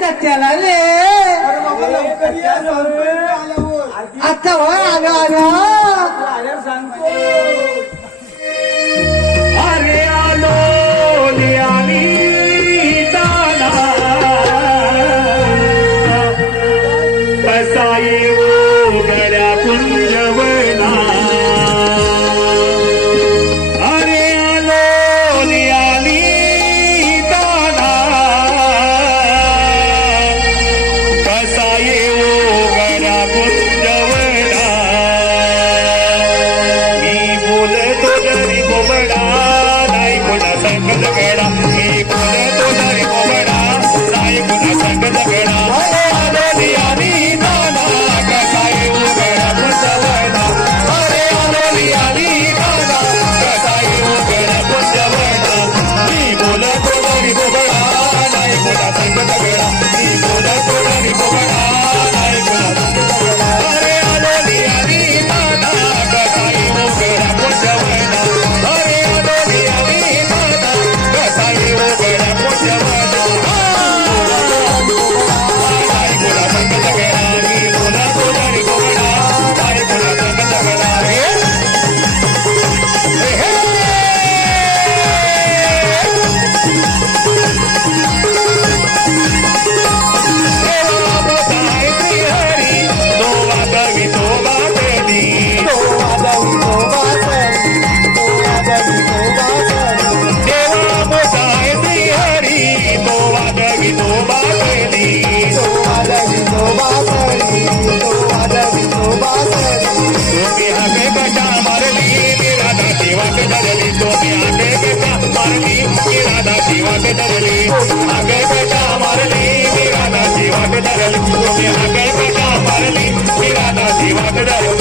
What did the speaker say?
त्याला ले आता वय आलो आलो. अरे आलो दादा. कसाई वाट धरली आगळ पेटा मारली मी रानाची वाट धरली मी रानाची वाट धरली